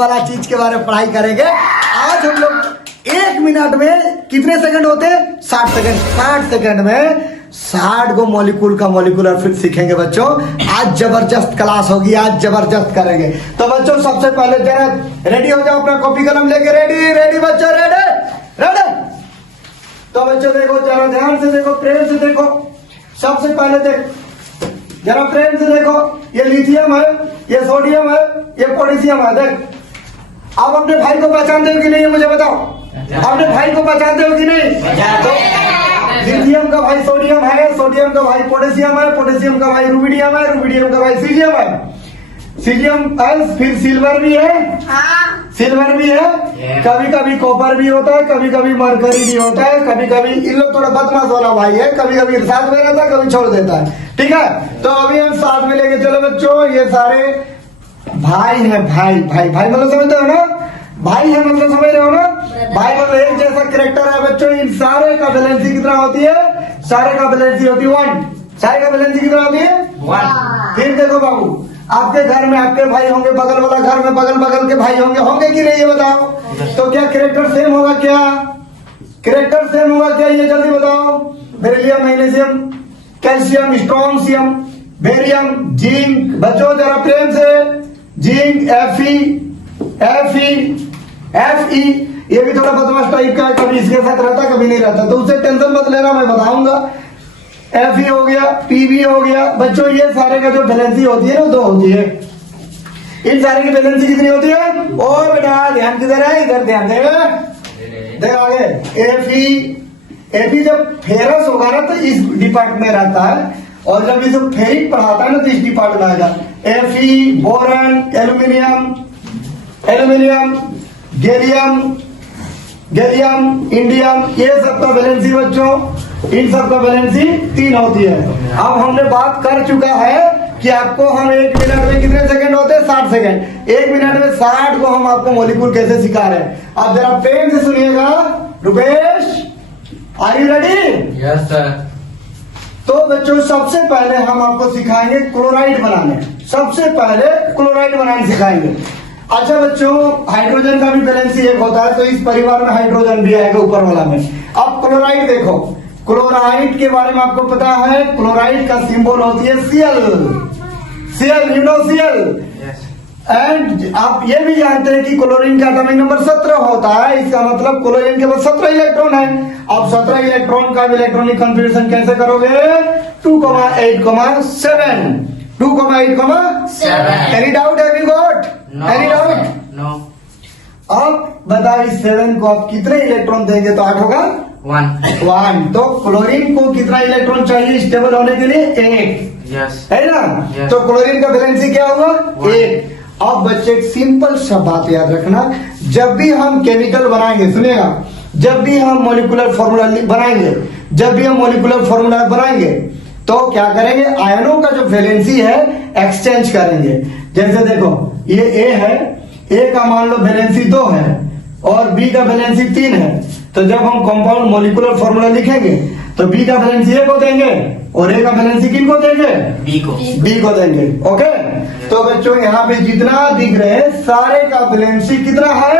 वाला चीज के बारे में पढ़ाई करेंगे। आज हम लोग 1 मिनट में कितने सेकंड होते हैं? 60 सेकंड। 60 सेकंड में 60 गो मॉलिक्यूल का मॉलिक्यूलर फिट सीखेंगे बच्चों। आज जबरदस्त क्लास होगी, आज जबरदस्त करेंगे। तो बच्चों सबसे पहले जरा रेडी हो जाओ, अपना कॉपी कलम लेके। रेडी रेडी बच्चों, रेडी रेडी। तो बच्चों देखो, जरा ध्यान से देखो, प्रेम से देखो। सबसे पहले देख, जरा प्रेम से देखो, ये लिथियम है, ये सोडियम है, ये पोटेशियम है। देख, आप अपने भाई को पहचानते हो कि नहीं, ये मुझे बताओ। अपने भाई को पहचानते हो कि नहीं? तो लिथियम का भाई सोडियम है, सोडियम का भाई पोटेशियम है, पोटेशियम का भाई रुबिडियम है, रुबिडियम का भाई सीजियम है, सीजियम है, फिर सिल्वर भी है, सिल्वर भी है, कभी कभी कॉपर भी होता है, कभी कभी मरकरी भी होता है, कभी कभी इन लोग थोड़ा बदमाश वाला भाई है, कभी कभी साथ में रहता है, कभी छोड़ देता है। ठीक है, तो अभी हम साथ में लेके चलो बच्चों। ये सारे भाई हैं, भाई भाई भाई मतलब समझते हो ना? भाई है मतलब समझ रहे हो ना? भाई मतलब एक जैसा कैरेक्टर है बच्चों। इन सारे का वैलेंसी कितना होती है? सारे का वैलेंसी होती है 1। सारे का वैलेंसी कितना होती है? 1। फिर देखो बाबू, आपके घर में आपके भाई होंगे, बगल वाला घर में बगल बगल के भाई होंगे, होंगे कि नहीं ये बताओ? तो क्या कैरेक्टर सेम होगा? क्या कैरेक्टर सेम होगा क्या? ये जल्दी बताओ। Beryllium, magnesium, calcium, strontium, barium, zinc. बच्चों जरा प्रेम से, जिंक, Fe, ये भी थोड़ा बदमाश टाइप का है, कभी इसके साथ रहता कभी नहीं रहता, तो उससे टेंशन मत लेना, मैं बताऊंगा। Fe हो गया, Pb हो गया। बच्चों ये सारे का जो वैलेंसी होती है ना, 2 होती है। इन सारे की वैलेंसी कितनी होती है? ओ बेटा ध्यान किधर है? इधर ध्यान देगा, देख आगे। Fe जब फेरस होगा ना तो इस डिपार्टमेंट में रहता है, और जब इसे फेरिक पढ़ाता है ना तो इस डिपार्टमेंट में आएगा। Fe, boron, aluminium, gallium, indium, ये सबका वैलेंसी बच्चों, इन सबका वैलेंसी 3 होती है। अब हमने बात कर चुका है कि आपको हम 1 मिनट में कितने सेकंड होते हैं? 60 सेकंड। 1 मिनट में 60 को हम आपको मॉलिक्यूल कैसे सिखा रहे हैं। आप जरा प्रेम से सुनिएगा। Rupesh, are you ready? Yes sir. तो बच्चों सबसे पहले हम आपको सिखाएंगे क्लोराइड बनाने। सबसे पहले क्लोराइड बनाने सिखाएंगे। अच्छा बच्चों, हाइड्रोजन का भी वैलेंसी 1 होता है, तो इस परिवार में हाइड्रोजन भी आएगा ऊपर वाला में। अब क्लोराइड देखो, क्लोराइड के बारे में आपको पता है, क्लोराइड का सिंबल होती है Cl। Cl, you know Cl। And आप ये भी जानते हैं कि क्लोरीन का एटॉमिक नंबर 17 होता है। इसका मतलब क्लोरीन के पास 17 इलेक्ट्रॉन है। अब 17 इलेक्ट्रॉन का इलेक्ट्रॉनिक कन्फिग्रेशन कैसे करोगे? 2,8,7। 2,8,7। Any doubt? Have you got any doubt? No. अब बताओ, इस 7 को आप कितने इलेक्ट्रॉन देंगे तो 8 होगा? 1। तो क्लोरीन को कितना इलेक्ट्रॉन चाहिए स्टेबल होने के लिए? 1। यस। है ना? Yes. तो क्लोरीन का वैलेंसी क्या होगा? 1। अब बच्चे एक सिंपल सा बात याद रखना, जब भी हम केमिकल बनाएंगे, सुनिएगा, जब भी हम मॉलिक्यूलर फॉर्मूला बनाएंगे, जब भी हम मॉलिक्यूलर फॉर्मूला बनाएंगे तो क्या करेंगे? आयनों का जो वैलेंसी है एक्सचेंज करेंगे। जैसे देखो, ये A है, A का मान लो वैलेंसी 2 है और B का वैलेंसी 3 है। तो जब हम कंपाउंड मॉलिक्यूलर फॉर्मूला लिखेंगे तो B का वैलेंसी A को देंगे और A का वैलेंसी किन को देंगे? B को देंगे। ओके, तो बच्चों यहाँ पे जितना दिख रहे हैं सारे का वैलेंसी कितना है?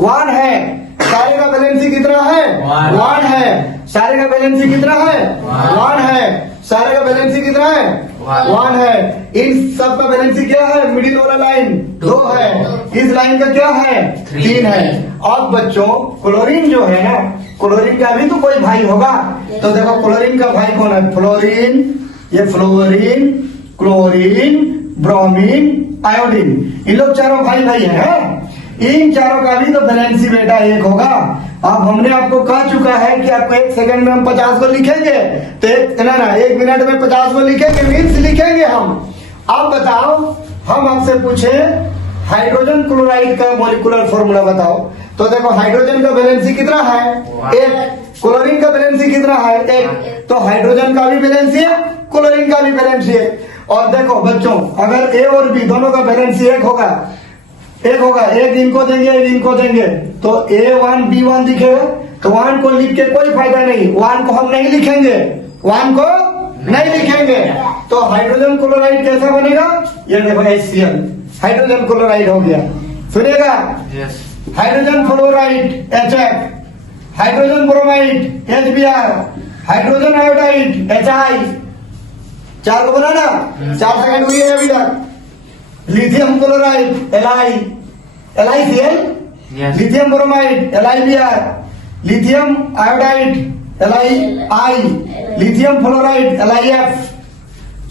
1 है। सारे का वैलेंसी कितना है? 1 है। सारे का वैलेंसी कितना है? 1 है। सारे का वैलेंसी कितना है? 1 है। इन सब का वैलेंसी क्या है? मिडिल वाला लाइन 2 है, इस लाइन का क्या है? 3 है। अब बच्चों क्लोरीन जो है ना, क्लोरीन का भी तो कोई भाई होगा। तो देखो क्लोरीन का भाई कौन है? फ्लोरीन, ये फ्लोरीन, क्लोरीन, ब्रोमीन, आयोडीन, इन लोग चारों भाई भाई है। इन चारों का भी तो वैलेंसी बेटा 1 होगा। अब हमने आपको कह चुका है कि आपको 1 सेकंड में हम 50 को लिखेंगे, तो 1 मिनट में 50 को लिखेंगे, मीन्स लिखेंगे हम। अब बताओ, हम आपसे पूछे हाइड्रोजन क्लोराइड का मॉलिक्यूलर फॉर्मूला बताओ, तो देखो हाइड्रोजन का वैलेंसी कितना है? 1। क्लोरीन का वैलेंसी कितना है? 1। तो हाइड्रोजन का भी वैलेंसी है, क्लोरीन का भी वैलेंसी है। और देखो बच्चों, अगर A और B दोनों का वैलेंसी 1 होगा, एक इनको देंगे, एक इनको देंगे, तो A1 B1 दिखेगा। तो 1 को लिख के कोई फायदा नहीं, 1 को हम नहीं लिखेंगे, 1 को नहीं लिखेंगे। तो हाइड्रोजन क्लोराइड कैसा बनेगा? ये देखो HCl, हाइड्रोजन क्लोराइड हो गया। सुनिएगा, Yes. Hydrogen fluoride HF, hydrogen bromide HBr, hydrogen iodide HI। 4 को बोला ना, 4 सेकंड हुई है अभी तक। Lithium chloride LiCl, Yes. Lithium bromide LiBr, lithium iodide LiI, lithium fluoride LiF,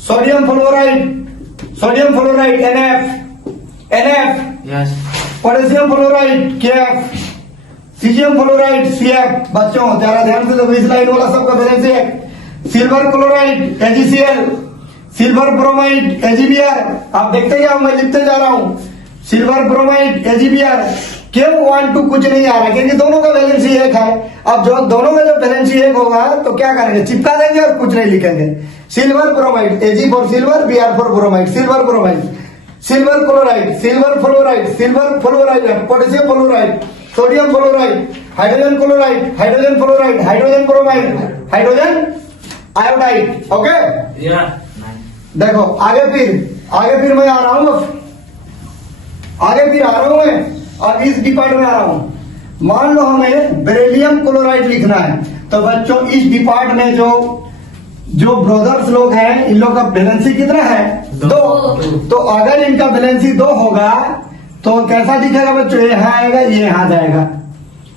sodium fluoride NF, Yes. Potassium fluoride KF, caesium fluoride CF। बच्चों जरा ध्यान से, तो इस लाइन वाला सबका बैलेंस है। Silver chloride AgCl, silver bromide AgBr। आप देखते जाओ, मैं लिखते जा रहा हूं। Silver bromide AgBr। क्यों 1 2 कुछ नहीं आ रहा, क्योंकि दोनों का बैलेंस ही एक है। अब जो दोनों का जो बैलेंस ही एक होगा तो क्या करेंगे, चिपका देंगे और कुछ नहीं लिखेंगे। Silver bromide, Ag for silver, Br for bromide, silver bromide. Silver chloride, silver fluoride, potassium fluoride, sodium fluoride, hydrogen chloride, hydrogen bromide, hydrogen iodide. Okay, Yeah. देखो आगे फिर मैं आ रहा हूं, मैं अब इस डिपार्ट में आ रहा हूं। मान लो हमें बेरिलियम क्लोराइड लिखना है, तो बच्चों इस डिपार्ट में जो ब्रदर्स लोग हैं, इन लोग का बैलेंसी कितना है, 2। तो अगर इनका बैलेंसी 2 होगा तो कैसा दिखेगा बच्चों, ये यहाँ आएगा, ये यहाँ जाएगा,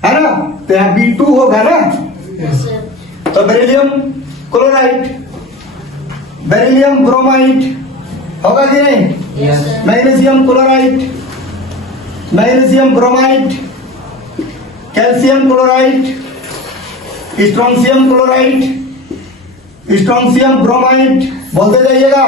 है ना। तो यहाँ B2 होगा ना। तो बेरिलियम क्लोराइड, बेरिलियम ब्रोमाइड होगा कि नहीं, Yes. Magnesium chloride, magnesium bromide, calcium chloride, strontium chloride, strontium bromide, बोलते जाइएगा।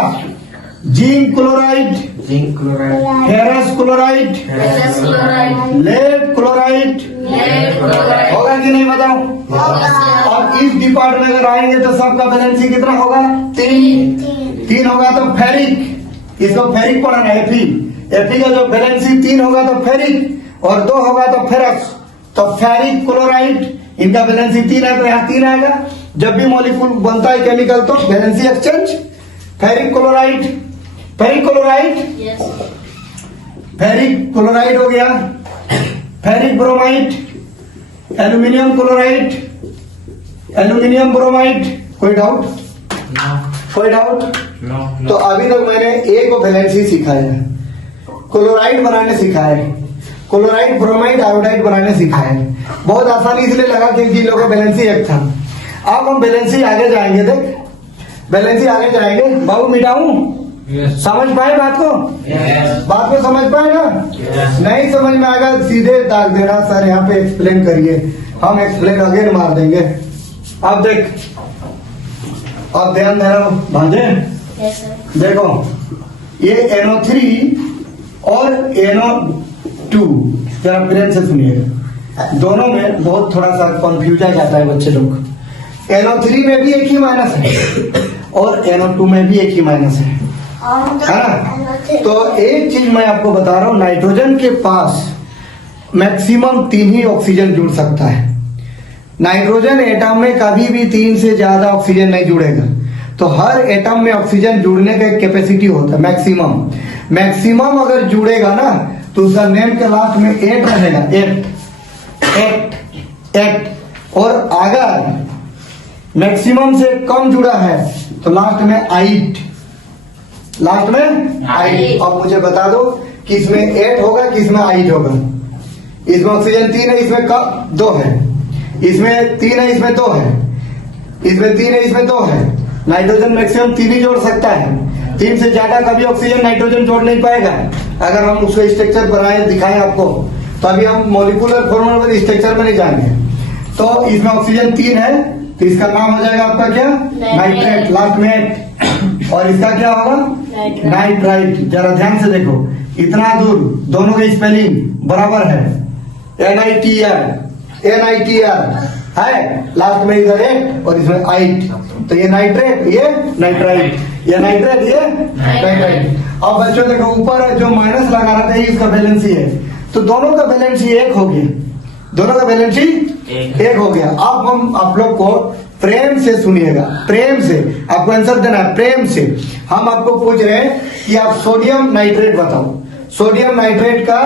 Zinc chloride, Zinc chloride. Ferrous chloride, Ferrous chloride. Lead chloride Lead chloride. होगा कि नहीं बताओ। Yes. और इस डिपार्ट में अगर आएंगे तो सबका बैलेंस कितना होगा, 3 होगा। तो फेरिक, इसको फेरिक पढ़ना है। Fe का जो बैलेंसी 3 होगा तो फेरिक, और 2 होगा तो फेरस। तो फेरिक क्लोराइड, इनका बैलेंसी 3 है, तो यहाँ 3 आएगा। जब भी मॉलिक्यूल बनता है केमिकल तो valency exchange. Ferric chloride Yes. Ferric chloride हो गया, ferric bromide, aluminium chloride, aluminium bromide. कोई डाउट? No. तो अभी तक मैंने A को बैलेंसी सिखाया है, क्लोराइड बनाने सिखाया है, क्लोराइड ब्रोमाइड आयोडाइड बनाने सिखाया है। बहुत आसानी इसलिए लगा क्योंकि इन लोगों का बैलेंसी एक था। अब हम बैलेंसी आगे जाएंगे, देख बैलेंसी आगे जाएंगे। बाबू मिटाऊं, Yes. समझ पाए बात को? Yes. बात को समझ पाए ना? Yes. नहीं समझ में आएगा सीधे दाग देना, सर यहाँ पे एक्सप्लेन करिए, हम एक्सप्लेन अगेन मार देंगे। अब देख, अब ध्यान देना भांजे। Yes, sir. देखो ये NO3 और NO2 जरा प्रेम से सुनिएगा, दोनों में बहुत थोड़ा सा कंफ्यूज आ जाता है बच्चे लोग। NO3 में भी एक ही माइनस है और NO2 में भी एक ही माइनस है ना। तो एक चीज मैं आपको बता रहा हूं, नाइट्रोजन के पास मैक्सिमम 3 ही ऑक्सीजन जुड़ सकता है। नाइट्रोजन एटम में कभी भी 3 से ज्यादा ऑक्सीजन नहीं जुड़ेगा। तो हर एटम में ऑक्सीजन जुड़ने का कैपेसिटी होता है मैक्सिमम अगर जुड़ेगा ना तो उसका नेम के लास्ट में 8 रहेगा, 8। और अगर मैक्सिमम से कम जुड़ा है तो लास्ट में 8। अब मुझे बता दो कि इसमें 8 होगा कि इसमें 8 होगा। इसमें ऑक्सीजन 3 है, इसमें 2 है, इसमें 3 है, इसमें 2 है, इसमें 3 है, इसमें 2 है। नाइट्रोजन मैक्सिमम 3 ही जोड़ सकता है, 3 से ज्यादा कभी ऑक्सीजन नाइट्रोजन जोड़ नहीं पाएगा। अगर हम उसका स्ट्रक्चर बनाए दिखाएं आपको, तो अभी हम मॉलिक्यूलर फॉर्मूला स्ट्रक्चर में नहीं जाएंगे। तो इसमें ऑक्सीजन 3 है तो इसका नाम हो जाएगा आपका क्या, नाइट्रेट, लास्ट में। और इसका क्या होगा, नाइट्राइट। जरा ध्यान से देखो, इतना दूर दोनों के स्पेलिंग बराबर है, NITR है, लास्ट में इधर 8 और इसमें 8। तो ये नाइट्रेट, ये नाइट्राइट, ये नाइट्रेट, ये नाइट्राइट। अब बच्चों देखो ऊपर जो माइनस लगा रहा था इसका बैलेंस ही है, तो दोनों का बैलेंस ही 1 हो गया, दोनों का बैलेंस ही 1 हो गया। अब हम आप लोग को प्रेम से सुनिएगा, प्रेम से आपको आंसर देना है, प्रेम से। हम आपको पूछ रहे हैं कि आप सोडियम नाइट्रेट बताओ, सोडियम नाइट्रेट का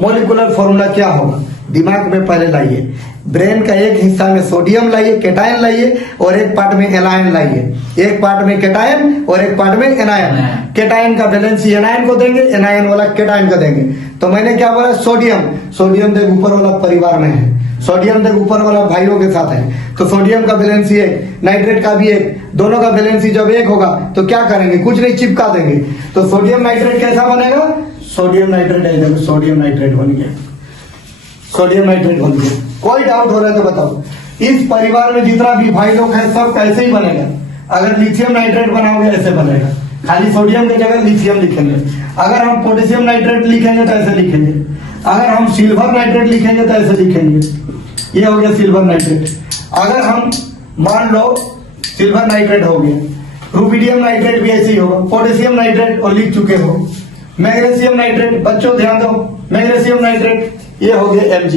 मॉलिक्यूलर फॉर्मूला क्या होगा, दिमाग में पहले लाइए। ब्रेन का एक हिस्सा में सोडियम लाइए, केटायन लाइए, और एक पार्ट में एनायन लाइए। एक पार्ट में केटायन और एक पार्ट में एनायन। केटायन का वैलेंसी एनायन को देंगे, एनायन वाला केटायन को देंगे। तो मैंने क्या बोला, सोडियम, सोडियम देख ऊपर वाला परिवार में है, सोडियम देख ऊपर वाला भाइयों के साथ है, तो सोडियम का वैलेंसी एक, नाइट्रेट का भी एक, दोनों का वैलेंसी जब एक होगा तो क्या करेंगे, कुछ नहीं, चिपका देंगे। तो सोडियम नाइट्रेट कैसा बनेगा, सोडियम नाइट्रेट है, देखो सोडियम नाइट्रेट बन गया, सोडियम नाइट्रेट बन गया। कोई डाउट हो रहा है तो बताओ। इस परिवार में जितना भी भाई लोग हैं सब कैसे ही बनेगा। अगर लिथियम नाइट्रेट बनाओगे ऐसे बनेगा, खाली सोडियम की जगह लिथियम लिखेंगे। अगर हम पोटेशियम नाइट्रेट लिखेंगे तो ऐसे लिखेंगे। अगर हम सिल्वर नाइट्रेट लिखेंगे तो ऐसे लिखेंगे। ये हो गया सिल्वर नाइट्रेट। अगर हम मान लो सिल्वर नाइट्रेट हो गया, रुबिडियम नाइट्रेट भी ऐसे ही होगा। पोटेशियम नाइट्रेट और लिख चुके हो। मैग्नीशियम नाइट्रेट, बच्चों ध्यान दो, मैग्नीशियम नाइट्रेट ये हो गया Mg।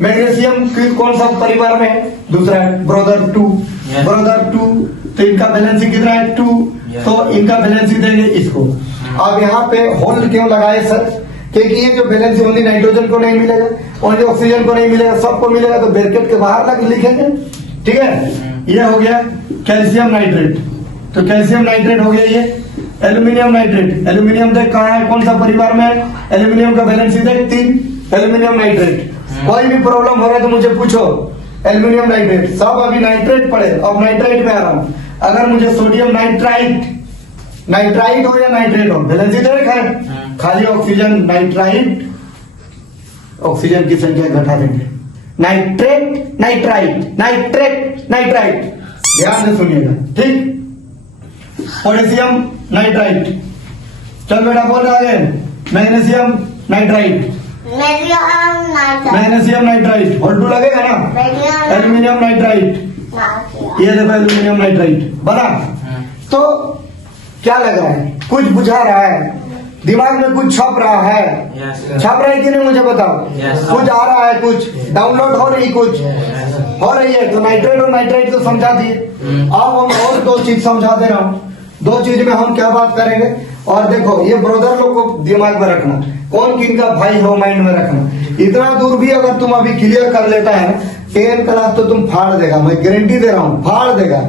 मैग्नीशियम कौन सा परिवार में है, दूसरा है, ब्रोदर 2। Yes. ब्रोदर 2, तो इनका वैलेंसी कितना है, 2। Yes. तो इनका वैलेंसी देंगे इसको। अब यहाँ पे होल्ड क्यों लगाए सर, क्योंकि ये जो वैलेंसी ओनली नाइट्रोजन को नहीं मिलेगा, ओनली ऑक्सीजन को नहीं मिलेगा, सबको मिलेगा, तो ब्रैकेट के बाहर लग लिखेंगे। ठीक है, ये हो गया कैल्शियम नाइट्रेट। तो कैल्शियम नाइट्रेट हो गया ये। एल्यूमिनियम नाइट्रेट, एल्यूमिनियम देख कहाँ है, कौन सा परिवार में है, एल्यूमिनियम का वैलेंसी देख 3, एल्यूमिनियम नाइट्रेट। कोई भी प्रॉब्लम हो रहा है तो मुझे पूछो। एल्यूमिनियम नाइट्रेट, सब अभी नाइट्रेट पढ़े, अब नाइट्राइट में आ रहा हूं। अगर मुझे सोडियम नाइट्राइट, नाइट्राइट हो या नाइट्रेट हो, वैलेंसी तो एक है, खाली ऑक्सीजन नाइट्राइट, ऑक्सीजन की संख्या घटा देंगे। नाइट्रेट नाइट्राइट, नाइट्रेट नाइट्राइट, ध्यान से सुनिएगा, ठीक। पोटेशियम नाइट्राइट, चल बेटा बोल रहा है, मैग्नीशियम नाइट्राइट, मैग्नीशियम नाइट्राइट, और 2 लगेगा ना, एल्यूमिनियम नाइट्राइट, ये देखो एल्यूमिनियम नाइट्राइट बना। तो क्या लग रहा है, कुछ बुझा रहा है, दिमाग में कुछ छप रहा है, छप रहा है कि नहीं मुझे बताओ। कुछ आ रहा है, कुछ डाउनलोड हो रही, कुछ हो रही है। तो नाइट्रेट और नाइट्राइट तो समझा दिए। अब हम और 2 चीज समझा दे रहा हूँ। 2 चीज में हम क्या बात करेंगे, और देखो ये ब्रदर लोग को दिमाग में रखना, कौन किन का भाई हो माइंड में रखना। इतना दूर भी अगर तुम अभी क्लियर कर लेता है ना, 10 क्लास तो तुम फाड़ देगा, मैं गारंटी दे रहा हूँ, फाड़ देगा।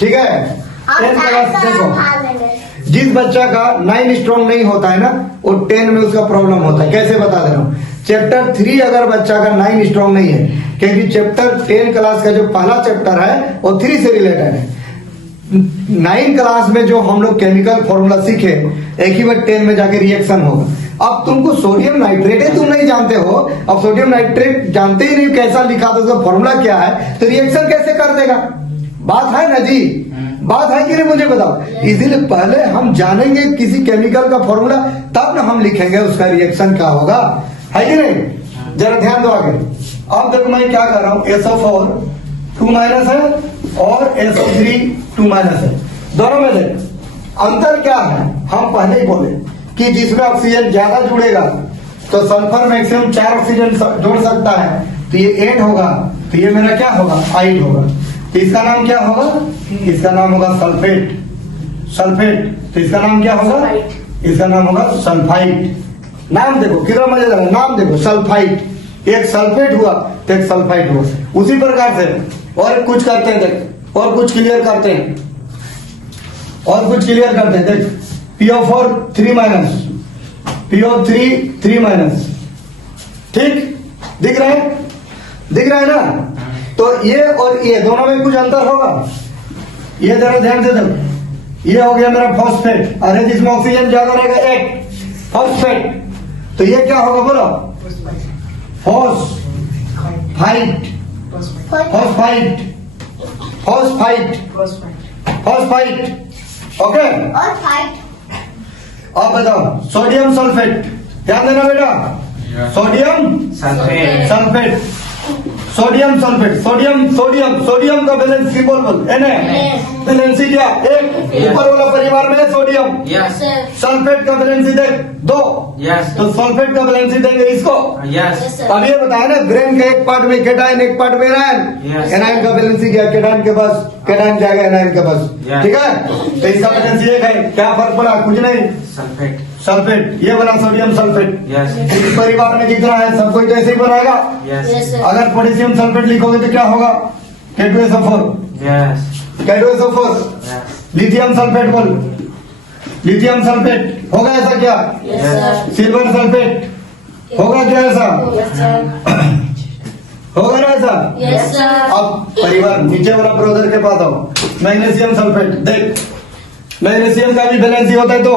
ठीक है, 10 क्लास देखो, जिस बच्चा का 9 स्ट्रॉन्ग नहीं होता है ना, वो 10 में उसका प्रॉब्लम होता है। कैसे बता दे रहा हूँ, चैप्टर 3 अगर बच्चा का 9 स्ट्रॉन्ग नहीं है, क्योंकि चैप्टर 10 क्लास का जो पहला चैप्टर है वो 3 से रिलेटेड है। 9 क्लास में जो हम लोग केमिकल फॉर्मूला सीखे, एक ही बार 10 में जाके रिएक्शन होगा। अब तुमको सोडियम नाइट्रेट है, तुम नहीं जानते हो, अब सोडियम नाइट्रेट जानते ही नहीं कैसा लिखा था, उसका फॉर्मूला क्या है, तो रिएक्शन कैसे कर देगा। बात है ना जी, बात है कि नहीं मुझे बताओ। इसीलिए पहले हम जानेंगे किसी केमिकल का फॉर्मूला, तब ना हम लिखेंगे उसका रिएक्शन क्या होगा, है कि नहीं। जरा ध्यान दो आगे। अब देखो मैं क्या कर रहा हूँ, SO4 2 माइनस है और SO3 2 माइनस है, दोनों में देख अंतर क्या है। हम पहले ही बोले कि जिसमें ऑक्सीजन ज्यादा जुड़ेगा तो सल्फर मैक्सिमम 4 ऑक्सीजन जोड़ सकता है, तो ये 8 होगा, तो ये मेरा क्या होगा, 8 होगा। तो इसका नाम क्या होगा, इसका नाम होगा सल्फेट, सल्फेट। तो इसका नाम क्या होगा, इसका नाम होगा सल्फाइट। नाम देखो कितना मजेदार है, नाम देखो सल्फाइट, एक सल्फेट हुआ तो एक सल्फाइट हुआ। उसी प्रकार से और कुछ करते हैं, देख और कुछ क्लियर करते हैं, और कुछ क्लियर करते हैं। देख PO4 3 माइनस, PO3 3 माइनस, ठीक दिख रहा है, दिख रहा है ना। तो ये और ये दोनों में कुछ अंतर होगा, ये जरा ध्यान से देखो। ये हो गया मेरा फॉस्फेट, अरे जिसमें ऑक्सीजन ज्यादा रहेगा एक फॉस्फेट, तो ये क्या होगा बोलो, phosphite, phosphite, phosphite, phosphite. Okay, अब बताओ सोडियम सल्फेट, ध्यान देना बेटा, sodium sulphate, sulphate, sodium sulphate, sodium sodium sodium का बैलेंस सिंबल बोल, बैलेंसी क्या, एक ऊपर वाला परिवार में है सोडियम। यस सल्फेट का बैलेंसी देख 2, यस तो सल्फेट का बैलेंसी देंगे इसको। यस अब ये बताया ना, ब्रेन के एक पार्ट में केटायन, एक पार्ट में एनायन, Yes. एनायन का बैलेंसी क्या, केटायन के पास केटायन जाएगा एनायन के पास, Yes. ठीक है। तो इसका बैलेंसी एक है, क्या फर्क पड़ा, कुछ नहीं, सल्फेट, सल्फेट, ये बना सोडियम सल्फेट। Yes. इस परिवार में जितना है सब कोई कैसे ही बनाएगा। Yes. Yes, sir. अगर पोटेशियम सल्फेट लिखोगे तो क्या होगा? K2SO4, Yes. K2SO4, Yes. Lithium sulphate बोल, लिथियम सल्फेट होगा ऐसा क्या? Yes, sir. सिल्वर सल्फेट होगा क्या ऐसा? Yes, sir. होगा ना ऐसा? Yes, sir. अब परिवार नीचे वाला ब्रोदर के पास आओ। मैग्नीशियम सल्फेट, देख मैग्नीशियम का भी वैलेंसी होता है, तो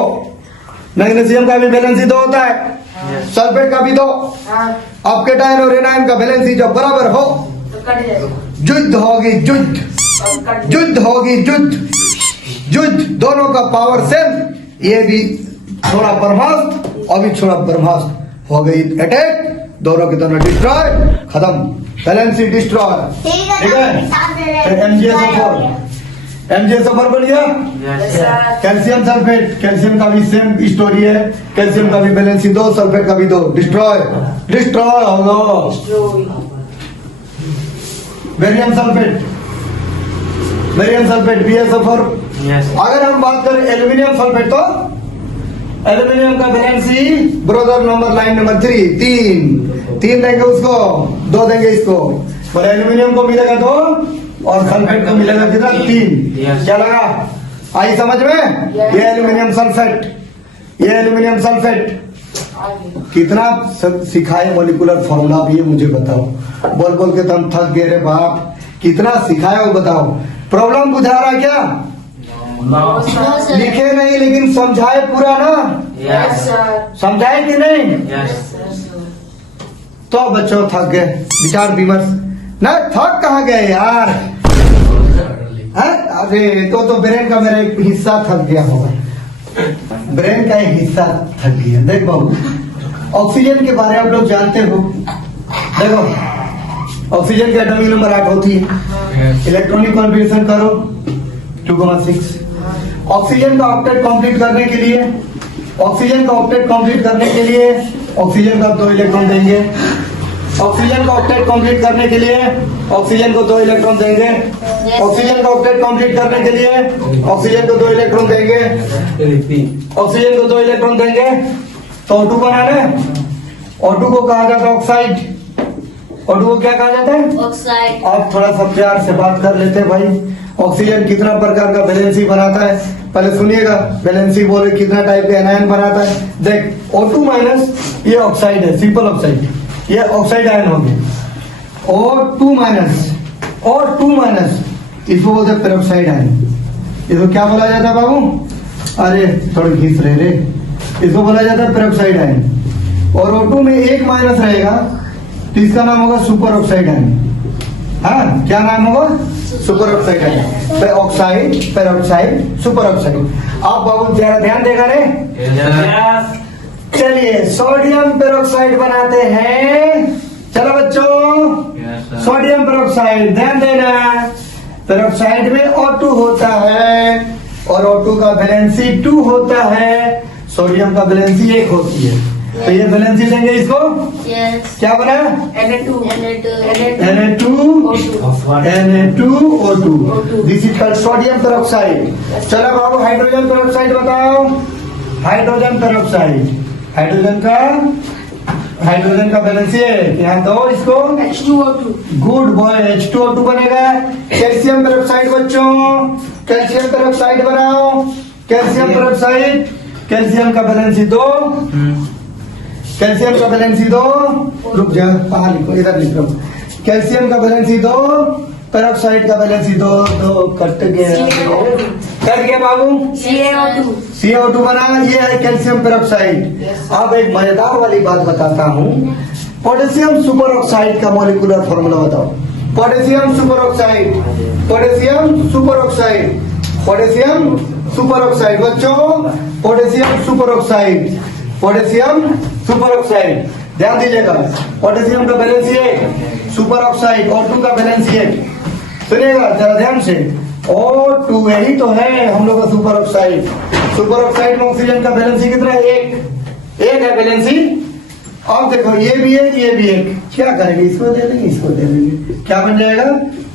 मैग्नीशियम का भी वैलेंसी 2 होता है, Yes. सल्फेट का भी 2। हाँ, अब केटायन और एनायन का वैलेंसी जब बराबर हो, तो कट जाएगा। युद्ध होगी, युद्ध अब कट युद्ध होगी, युद्ध युद्ध, दोनों का पावर सेम। ये भी थोड़ा ब्रह्मास्त्र और भी थोड़ा ब्रह्मास्त्र, हो गई अटैक, दोनों की दोनों डिस्ट्रॉय, खत्म, वैलेंसी डिस्ट्रॉय। ठीक है, MgSO4 बन गया। Yes. कैल्शियम सल्फेट, कैल्शियम का भी सेम स्टोरी है, कैल्शियम का भी वैलेंसी 2, सल्फेट का भी 2, डिस्ट्रॉय डिस्ट्रॉय होगा। Barium sulphate, barium sulphate BSO4। Yes. अगर हम बात करें एल्यूमिनियम सल्फेट, तो एल्यूमिनियम का valency brother number line number 3, 3 देंगे उसको, 2 देंगे इसको, पर एल्यूमिनियम को मिलेगा 2 और सल्फेट को मिलेगा कितना? 3। Yes. क्या लगा? आई समझ में? Yes. ये एल्यूमिनियम सल्फेट, ये एल्यूमिनियम सल्फेट आगे। कितना सिखाए मॉलिक्यूलर फॉर्मूला भी है, मुझे बताओ। बोल बोल के तुम थक गए रे बाप, कितना सिखाया हो बताओ। प्रॉब्लम बुझा रहा क्या? No. No, sir. लिखे नहीं लेकिन समझाए पूरा ना, Yes, sir. समझाए कि नहीं? Yes. तो बच्चों थक गए, विचार विमर्श ना, थक कहाँ गए यार? हैं? अरे तो ब्रेन का मेरा एक हिस्सा थक गया होगा, ब्रेन का एक हिस्सा थक गया। देख बाबू, ऑक्सीजन के बारे में आप लोग जानते हो, देखो ऑक्सीजन की एटॉमिक नंबर 8 होती है, इलेक्ट्रॉनिक कॉन्फ़िगरेशन करो 2,6। ऑक्सीजन का ऑक्टेट कंप्लीट करने के लिए, ऑक्सीजन का ऑक्टेट कंप्लीट करने के लिए ऑक्सीजन का 2 इलेक्ट्रॉन देंगे, ऑक्सीजन का ऑक्टेट कंप्लीट करने के लिए ऑक्सीजन को 2 इलेक्ट्रॉन देंगे, ऑक्सीजन का ऑक्टेट कंप्लीट करने के लिए ऑक्सीजन को 2 इलेक्ट्रॉन देंगे, ऑक्सीजन को 2 इलेक्ट्रॉन देंगे, तो O2 बनाना। O2 को कहा जाता है ऑक्साइड, O2 को क्या कहा जाता है? Oxide. आप थोड़ा सा प्यार से बात कर लेते हैं भाई। ऑक्सीजन कितना प्रकार का वैलेंसी बनाता है, पहले सुनिएगा। वैलेंसी बोले कितना टाइप के एनायन बनाता है। देख O2 माइनस, ये ऑक्साइड है, सिंपल ऑक्साइड, ये ऑक्साइड आयन हो गया। O2 माइनस, O2 माइनस इसको बोलते हैं पेरोक्साइड आयन। इसको क्या बोला जाता है बाबू? अरे थोड़ी घिस रहे रे, इसको बोला जाता है पेरोक्साइड आयन। और O2 में एक माइनस रहेगा तो इसका नाम होगा सुपर ऑक्साइड आयन। हाँ, क्या नाम होगा? Super oxide ion. Oxide, peroxide, super oxide. आप बाबू जरा ध्यान देगा रे। Yes. चलिए सोडियम पेरोक्साइड बनाते हैं। चलो बच्चों, Yes, sir. सोडियम पेरोक्साइड ध्यान देना। पेरोक्साइड में O2 होता है और O2 का वैलेंसी 2 होता है, सोडियम का वैलेंसी 1 होती है। तो ये वैलेंसी लेंगे इसको, Yes. क्या बना? Na2. Na2O2। This is called sodium peroxide. चलो बाबू हाइड्रोजन पेरोक्साइड बताओ। हाइड्रोजन पेरोक्साइड, हाइड्रोजन का वैलेंसी है, यहाँ दो इसको। H2O2. गुड बॉय, H2O2 बनेगा। कैल्शियम पेरोक्साइड बच्चों, कैल्शियम पेरोक्साइड बनाओ। कैल्शियम पेरोक्साइड, कैल्शियम का वैलेंसी 2, कैल्शियम का वैलेंसी 2, रुक जा बाहर लिखो, इधर लिख लो। कैल्शियम का वैलेंसी 2, पेरोक्साइड का वैलेंसी 2, तो कट गया, कट गया बाबू। CaO2. CO2 बना, ये है कैल्शियम पेरोक्साइड। अब एक मजेदार वाली बात बताता हूँ, पोटेशियम सुपर ऑक्साइड का मॉलिक्यूलर फॉर्मूला बताओ। Potassium super oxide, potassium super oxide, potassium super oxide बच्चों, potassium super oxide, potassium super oxide ध्यान दीजिएगा। पोटेशियम का वैलेंसी 1, सुपर ऑक्साइड O2 का वैलेंसी 1। सुनिएगा जरा ध्यान से, O2 यही तो है हम लोग का सुपर ऑक्साइड। सुपर ऑक्साइड में ऑक्सीजन का वैलेंसी कितना है? 1 है वैलेंसी। अब देखो ये भी 1, ये भी 1, क्या करेंगे? इसको दे देंगे, इसको दे देंगे, क्या बन जाएगा?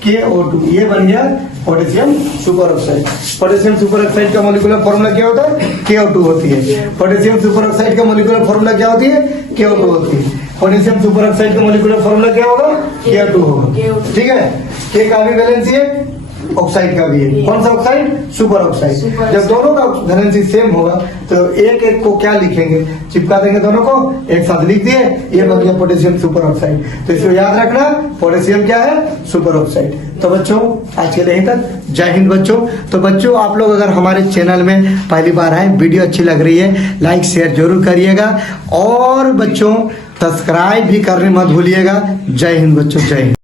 KO2, ये बन गया potassium super oxide. Potassium super oxide का मॉलिक्यूलर फॉर्मूला क्या होता है? KO2 होती है। पोटेशियम सुपर ऑक्साइड का मॉलिक्यूलर फॉर्मूला क्या होती है? KO2 होती है। पोटेशियम सुपर ऑक्साइड का मॉलिक्यूलर फॉर्मूला क्या होगा? KO2 होगा। ठीक है, K का भी वैलेंसी है, ऑक्साइड का भी है। कौन सा ऑक्साइड? Super oxide. सुपर जब दोनों का वैलेंसी सेम होगा तो एक एक को क्या लिखेंगे? चिपका देंगे दोनों को, एक साथ लिख दिए, ये बन गया पोटेशियम सुपर ऑक्साइड। तो इसको याद रखना, पोटेशियम क्या है? Super oxide. तो बच्चों आज के लिए यहीं तक। जय हिंद बच्चों। तो बच्चों आप लोग अगर हमारे चैनल में पहली बार आए, वीडियो अच्छी लग रही है, लाइक शेयर जरूर करिएगा और बच्चों सब्सक्राइब भी करने मत भूलिएगा। जय हिंद बच्चों, जय हिंद।